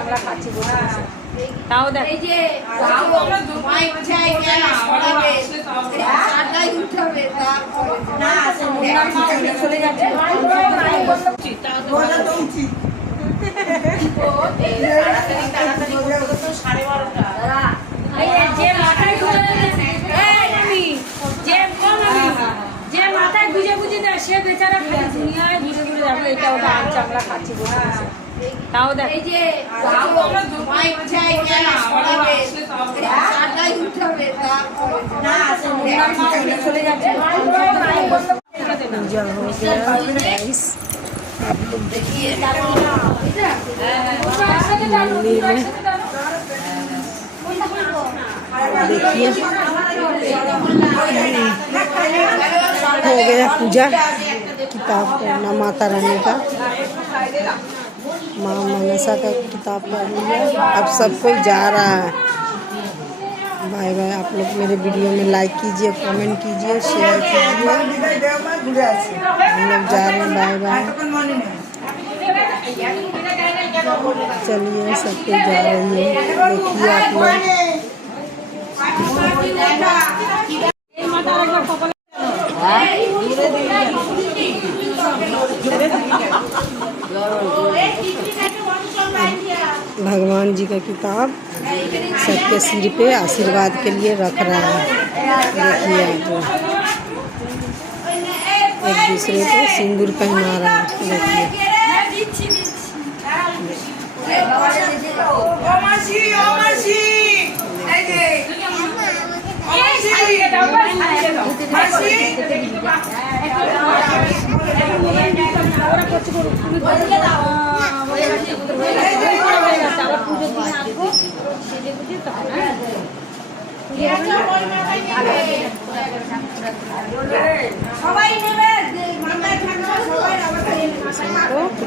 আমরা খাচ্ছি বসে বসে। তাও দেখ চলে যাচ্ছে যে মাথায় গুজে গুজে দেয় সে বেচারা দুনিয়ায় ঘুরে ঘুরে যাবে। এটা ওটা আনছে আমরা খাচ্ছি বসে বসে। তাও দেখ চলে যাচ্ছে देखिए हो गया पूजा। किताब पढ़ना माता रानी का, माँ मनसा का किताब पढ़ लिया। अब सब कोई जा रहा है। Bye bye. आप लोग मेरे वीडियो में लाइक कीजिए, कमेंट कीजिए, शेयर कीजिए। हम लोग जा रहे हैं। Bye bye. चलिए सब कोई जा रही है। देखिए आप लोग भगवान जी का किताब सबके सिर पे आशीर्वाद के लिए रख रहा है। देखिए आप एक दूसरे को सिंदूर पहना रहा है। देखिए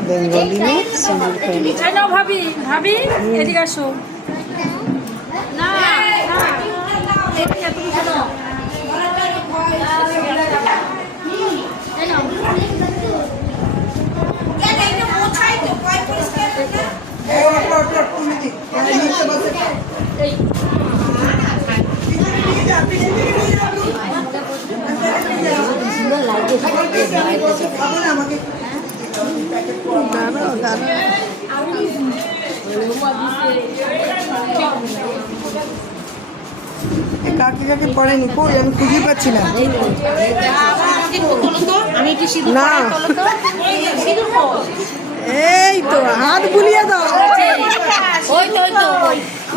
बेंगोली में सिंदूर पहना। ভাবি ভাবি এদিকে আসো না তুমি শোনো কাকে কাকে পড়েনি কই আমি খুঁজে পাচ্ছি না। না এই তো हाथ बुलिए दो।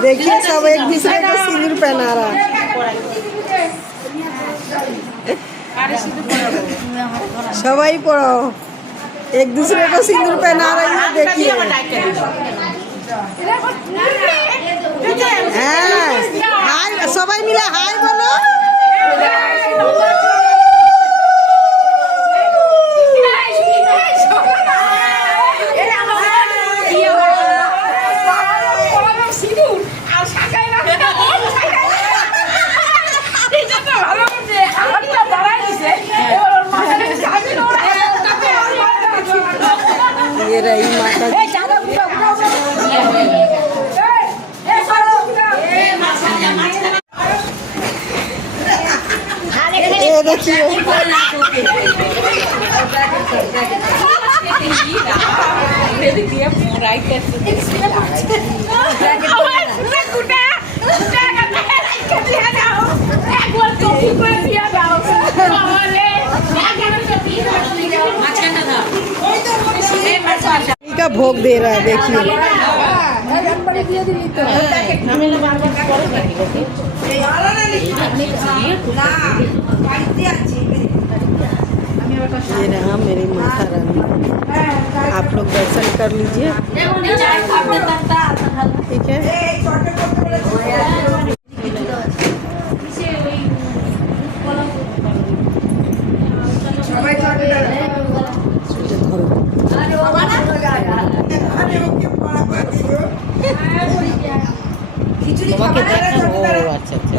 देखिए सब एक दूसरे को सिंदूर पहना रहा है। सबाई पढ़ो एक दूसरे को सिंदूर पहना रही है। देखिए हाँ हाय सबाई मिला हाय बोलो। ये रही माता ये देखिए का भोग दे रहा है। देखिए ये रहा मेरी माता रानी। आप लोग दर्शन कर लीजिए। ठीक है তোমাকে দেখাবো। আচ্ছা আচ্ছা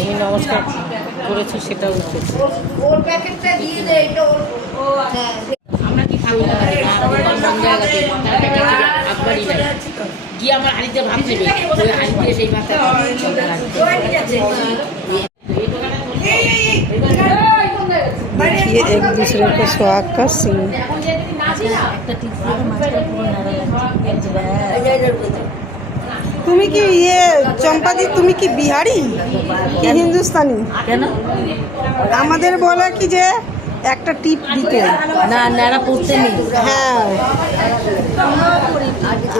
উনি নমস্কার করেছে সেটাও উঠেছে। আমরা কি খাবো না দোকান বন্ধ হয়ে গেছে একবারই নাই গিয়ে আমার হাড়িতে ভাত দেবে ওই হাড়িতে সেই ভাতটা देखिए एक दूसरे को सुहाग का सीन। তুমি কি চম্পাদি তুমি কি বিহারি কি হিন্দুস্তানি? কেন আমাদের বলে কি যে একটা টিপ দিতে না নেড়া পড়তে নেই। হ্যাঁ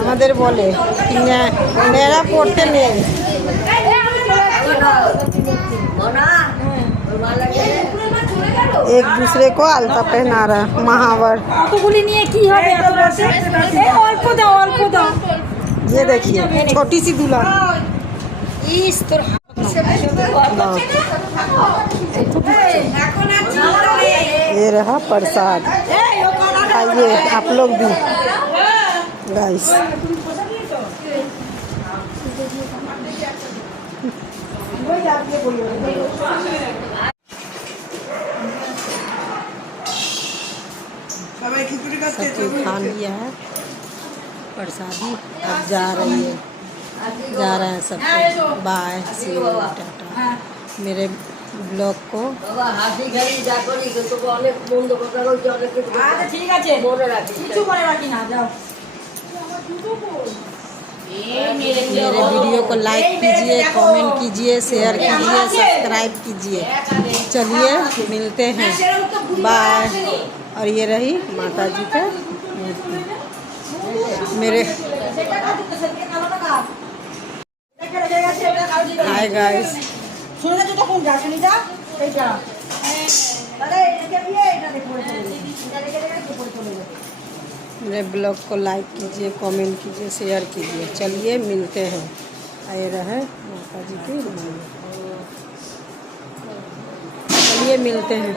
আমাদের বলে কি নেড়া পড়তে নেই। एक दूसरे को आलता पहना रहा महावर। কতগুলি নিয়ে কি হবে এত বসে? এই অল্প দাও অল্প দাও। ये देखिए छोटी सी दूल्हा। ইস তোর ये रहा प्रसाद, खाइए आप लोग भी गाइस। सब कोई खा लिया है प्रसादी, अब जा रही है हैं सब। Bye see you tata. मेरे ব্লগ को ঠিক আছে কিছু মনে রাখি না যাও। मेरे वीडियो को लाइक कीजिए, कमेंट कीजिए, शेयर कीजिए, सब्सक्राइब कीजिए। चलिए मिलते हैं, बाय। और ये रही माता जी का मूर्ति। मेरे हाय गाइस, मेरे ब्लॉग को लाइक कीजिए, कमेंट कीजिए, शेयर कीजिए। चलिए मिलते हैं। आए रहे माता जी की, चलिए मिलते हैं।